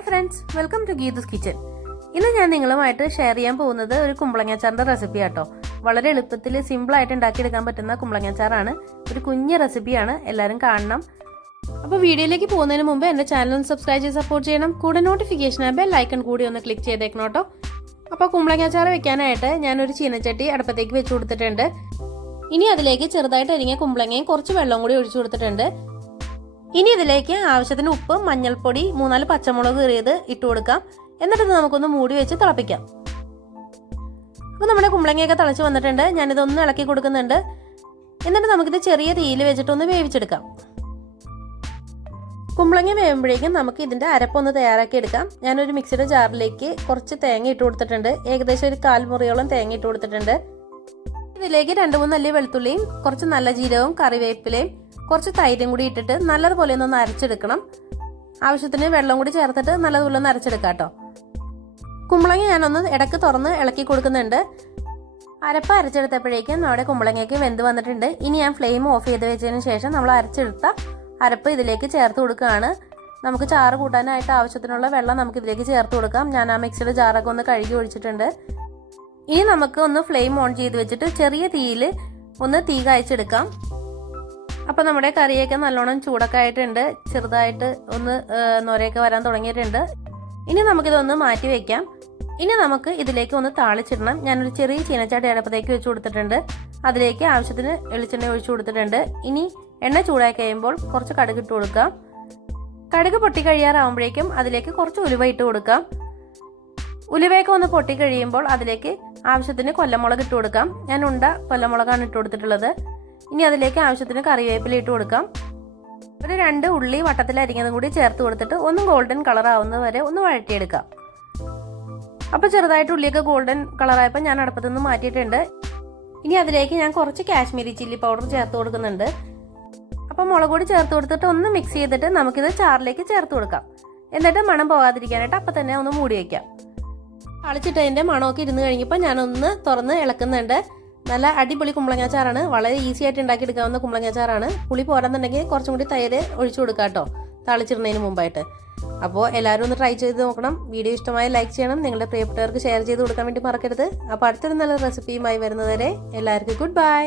Hi friends, welcome to Geethu's kitchen. ഇന്ന് ഞാൻ നിങ്ങളുമായിട്ട് ഷെയർ ചെയ്യാൻ പോകുന്നത് ഒരു കുമ്പളങ്ങാച്ചാറിന്റെ റെസിപ്പി ആട്ടോ. വളരെ എളുപ്പത്തിൽ സിമ്പിളായിട്ട് ഉണ്ടാക്കിയെടുക്കാൻ പറ്റുന്ന കുമ്പളങ്ങാച്ചാറാണ്. ഒരു കുഞ്ഞ് റെസിപ്പിയാണ്, എല്ലാവരും കാണണം. അപ്പോൾ വീഡിയോയിലേക്ക് പോകുന്നതിന് മുമ്പ് എൻ്റെ ചാനൽ ഒന്ന് സബ്സ്ക്രൈബ് ചെയ്ത് സപ്പോർട്ട് ചെയ്യണം. കൂടെ നോട്ടിഫിക്കേഷൻ ബെൽ ഐക്കൺ കൂടി ഒന്ന് ക്ലിക്ക് ചെയ്തേക്കണം കേട്ടോ. അപ്പോൾ കുമ്പളങ്ങാച്ചാറ് വെക്കാനായിട്ട് ഞാനൊരു ചീനച്ചട്ടി അടുപ്പത്തേക്ക് വെച്ച് കൊടുത്തിട്ടുണ്ട്. ഇനി അതിലേക്ക് ചെറുതായിട്ട് അരിഞ്ഞ കുമ്പളങ്ങയും കുറച്ച് വെള്ളം കൂടി ഒഴിച്ചു കൊടുത്തിട്ടുണ്ട്. ഇനി ഇതിലേക്ക് ആവശ്യത്തിന് ഉപ്പ്, മഞ്ഞൾപ്പൊടി, 3-4 പച്ചമുളക് കീറിയത് ഇട്ട് കൊടുക്കാം. എന്നിട്ട് നമുക്കൊന്ന് മൂടി വെച്ച് തിളപ്പിക്കാം. അപ്പോൾ നമ്മുടെ കുമ്പളങ്ങയൊക്കെ തിളച്ച് വന്നിട്ടുണ്ട്. ഞാനിതൊന്ന് ഇളക്കി കൊടുക്കുന്നുണ്ട്. എന്നിട്ട് നമുക്കിത് ചെറിയ തീയിൽ വെച്ചിട്ടൊന്ന് വേവിച്ചെടുക്കാം. കുമ്പളങ്ങ വേവുമ്പോഴേക്കും നമുക്ക് ഇതിൻ്റെ അരപ്പൊന്ന് തയ്യാറാക്കി എടുക്കാം. ഞാനൊരു മിക്സിയുടെ ജാറിലേക്ക് കുറച്ച് തേങ്ങ ഇട്ട് കൊടുത്തിട്ടുണ്ട്. ഏകദേശം ഒരു 1/4 മുറിയോളം തേങ്ങ ഇട്ട് കൊടുത്തിട്ടുണ്ട്. ഇതിലേക്ക് 2-3 അല്ലി വെളുത്തുള്ളിയും കുറച്ച് നല്ല ജീരകവും കറിവേപ്പിലയും കുറച്ച് തൈരും കൂടി ഇട്ടിട്ട് നല്ലതുപോലെ ഒന്ന് അരച്ചെടുക്കണം. ആവശ്യത്തിന് വെള്ളം കൂടി ചേർത്തിട്ട് നല്ലതുപോലെ ഒന്ന് അരച്ചെടുക്കാം കേട്ടോ. കുമ്പളങ്ങ ഞാനൊന്ന് ഇടയ്ക്ക് തുറന്ന് ഇളക്കി കൊടുക്കുന്നുണ്ട്. അരപ്പ് അരച്ചെടുത്തപ്പോഴേക്കും നമ്മുടെ കുമ്പളങ്ങയ്ക്ക് വെന്ത് വന്നിട്ടുണ്ട്. ഇനി ഞാൻ ഫ്ലെയിം ഓഫ് ചെയ്ത് വെച്ചതിന് ശേഷം നമ്മൾ അരച്ചെടുത്ത അരപ്പ് ഇതിലേക്ക് ചേർത്ത് കൊടുക്കുകയാണ്. നമുക്ക് ചാറ് കൂട്ടാനായിട്ട് ആവശ്യത്തിനുള്ള വെള്ളം നമുക്ക് ഇതിലേക്ക് ചേർത്ത് കൊടുക്കാം. ഞാൻ ആ മിക്സിയുടെ ജാറൊക്കെ ഒന്ന് കഴുകി ഒഴിച്ചിട്ടുണ്ട്. ഇനി നമുക്ക് ഒന്ന് ഫ്ലെയിം ഓൺ ചെയ്ത് വെച്ചിട്ട് ചെറിയ തീയിൽ ഒന്ന് തീ കായ്ച്ചെടുക്കാം. അപ്പോൾ നമ്മുടെ കറിയൊക്കെ നല്ലോണം ചൂടൊക്കെ ആയിട്ടുണ്ട്. ചെറുതായിട്ട് ഒന്ന് നൊരയൊക്കെ വരാൻ തുടങ്ങിയിട്ടുണ്ട്. ഇനി നമുക്കിതൊന്ന് മാറ്റി വയ്ക്കാം. ഇനി നമുക്ക് ഇതിലേക്ക് ഒന്ന് താളിച്ചിടണം. ഞാനൊരു ചെറിയ ചീനച്ചട്ടി അടുപ്പത്തേക്ക് വെച്ച് കൊടുത്തിട്ടുണ്ട്. അതിലേക്ക് ആവശ്യത്തിന് വെളിച്ചെണ്ണ ഒഴിച്ചു കൊടുത്തിട്ടുണ്ട്. ഇനി എണ്ണ ചൂടായി കഴിയുമ്പോൾ കുറച്ച് കടുക് ഇട്ട് കൊടുക്കാം. കടുക് പൊട്ടി കഴിയാറാവുമ്പോഴേക്കും അതിലേക്ക് കുറച്ച് ഉലുവ ഇട്ട് കൊടുക്കാം. ഉലുവയൊക്കെ ഒന്ന് പൊട്ടി കഴിയുമ്പോൾ അതിലേക്ക് ആവശ്യത്തിന് കൊല്ലമുളക് ഇട്ട് കൊടുക്കാം. ഞാൻ കൊല്ലമുളകാണ് ഇട്ട് കൊടുത്തിട്ടുള്ളത്. ഇനി അതിലേക്ക് ആവശ്യത്തിന് കറിവേപ്പില ഇട്ട് കൊടുക്കാം. ഒരു 2 ഉള്ളി വട്ടത്തിൽ അരിഞ്ഞതും കൂടി ചേർത്ത് കൊടുത്തിട്ട് ഒന്ന് ഗോൾഡൻ കളർ ആവുന്നത് വരെ ഒന്ന് വഴറ്റിയെടുക്കാം. അപ്പോൾ ചെറുതായിട്ട് ഉള്ളിയൊക്കെ ഗോൾഡൻ കളറായപ്പോൾ ഞാൻ അടുപ്പത്തു നിന്ന് മാറ്റിയിട്ടുണ്ട്. ഇനി അതിലേക്ക് ഞാൻ കുറച്ച് കാശ്മീരി ചില്ലി പൗഡർ ചേർത്ത് കൊടുക്കുന്നുണ്ട്. അപ്പോൾ മുളക് പൊടി ചേർത്ത് കൊടുത്തിട്ട് ഒന്ന് മിക്സ് ചെയ്തിട്ട് നമുക്കിത് ചാറിലേക്ക് ചേർത്ത് കൊടുക്കാം. എന്നിട്ട് മണം പോകാതിരിക്കാനായിട്ട് അപ്പം തന്നെ ഒന്ന് മൂടി വയ്ക്കാം. അളിച്ചിട്ടതിൻ്റെ മണമൊക്കെ ഇരുന്ന് കഴിഞ്ഞപ്പോൾ ഞാനൊന്ന് തുറന്ന് ഇളക്കുന്നുണ്ട്. നല്ല അടിപൊളി കുമ്പളങ്ങാച്ചാറാണ്. വളരെ ഈസി ആയിട്ട് ഉണ്ടാക്കിയെടുക്കാവുന്ന കുമ്പളങ്ങാച്ചാറാണ്. പുളി പോരാന്നുണ്ടെങ്കിൽ കുറച്ചും കൂടി തൈര് ഒഴിച്ചു കൊടുക്കാം കേട്ടോ, താളിച്ചിടുന്നതിന് മുമ്പായിട്ട്. അപ്പോൾ എല്ലാവരും ഒന്ന് ട്രൈ ചെയ്ത് നോക്കണം. വീഡിയോ ഇഷ്ടമായ ലൈക്ക് ചെയ്യണം. നിങ്ങളുടെ പ്രിയപ്പെട്ടവർക്ക് ഷെയർ ചെയ്ത് കൊടുക്കാൻ വേണ്ടി മറക്കരുത്. അപ്പോൾ അടുത്തൊരു നല്ല റെസിപ്പിയുമായി വരുന്നതുവരെ എല്ലാവർക്കും ഗുഡ് ബൈ.